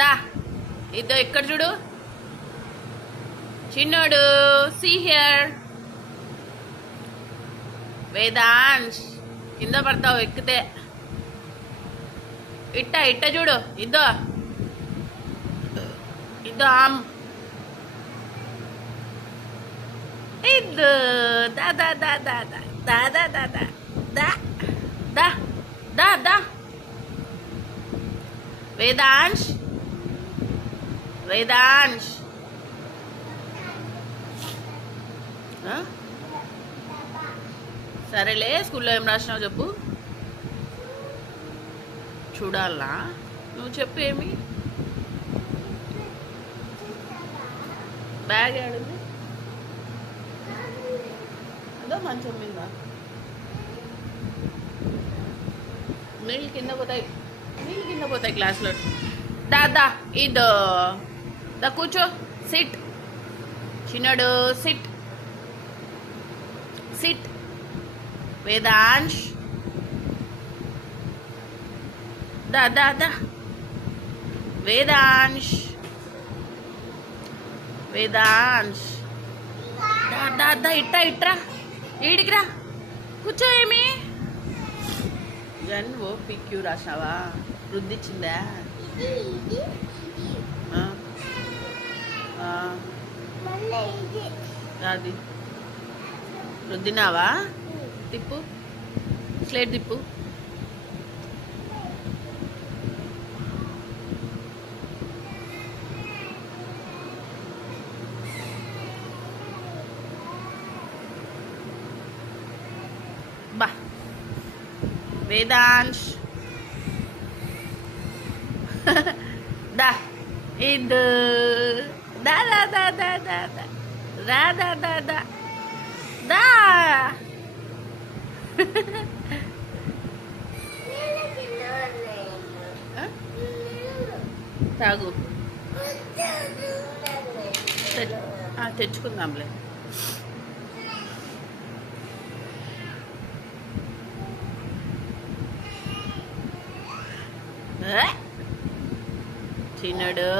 దా ఇద్దో ఇక్కడ చూడు చిన్నోడు సీ హియర్ వేదాంశ్ కింద పడతావు ఎక్కితే ఇట్ట ఇట్ట చూడు ఇద్దో ఇద్దో ఆమ్ ఇద్దు దా దా దా దా దా దా దా దా దా దా దా దా వేదాంశ్ వేదాంశ్ సరేలే స్కూల్లో ఏం రాసినావు చెప్పు చూడాలా నువ్వు చెప్పు ఏమి బ్యాగ్ ఆడుంది అదో మంచం మీద నీళ్ళు కింద పోతాయి క్లాస్లో దా ఇదో దా కూర్చో సిట్ చిన్నడు సిట్ సిట్ వేదాంశ్ దా దా దా వేదాంశ్ వేదాంశ్ దా దా దా ఇట్రా ఈడికిరా కూర్చో ఏమి జన్ ఓ పిక్యూ రాసినావా రుద్దిచ్చిందా అది రుద్దినావా తిప్పు స్లేట్ తిప్పు బా వేదాంశ్ దా ఇది దా దా దా దా దా దా దా దా దా దా తాగు తెచ్చుకుందాంలే చిన్నడు